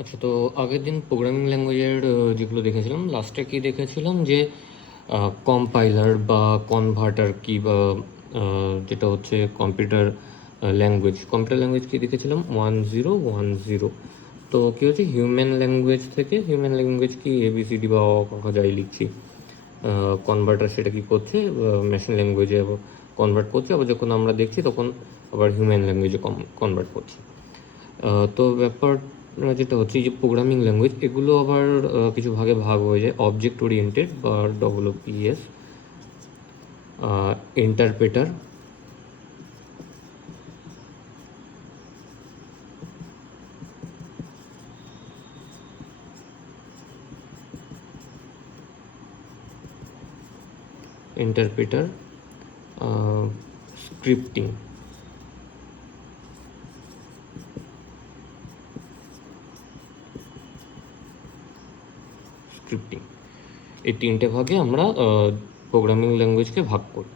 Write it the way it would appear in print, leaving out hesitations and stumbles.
আচ্ছা, তো আগের দিন প্রোগ্রামিং ল্যাঙ্গুয়েজের যেগুলো দেখেছিলাম, লাস্টে কি দেখেছিলাম যে কম্পাইলার বা কনভার্টার কি, বা যেটা হচ্ছে কম্পিউটার ল্যাঙ্গুয়েজ কি দেখেছিলাম 1010। তো কী হচ্ছে, হিউম্যান ল্যাঙ্গুয়েজ কি এবিসিডি বা অ ক খ যাই লিখছি, কনভার্টার সেটা কি করছে, মেশিন ল্যাঙ্গুয়েজে কনভার্ট করছে, আবার যখন আমরা দেখছি তখন আবার হিউম্যান ল্যাঙ্গুয়েজে কনভার্ট করছে। তো ব্যাপার যেটা হচ্ছে, এই যে প্রোগ্রামিং ল্যাঙ্গুয়েজ, এগুলো আবার কিছু ভাগে ভাগ হয়ে যায়: অবজেক্ট ওরিয়েন্টেড বা ডব্লিউপিএস, ইন্টারপ্রেটার, স্ক্রিপ্টিং। এই তিনটে ভাগে আমরা প্রোগ্রামিং ল্যাঙ্গুয়েজকে ভাগ করি।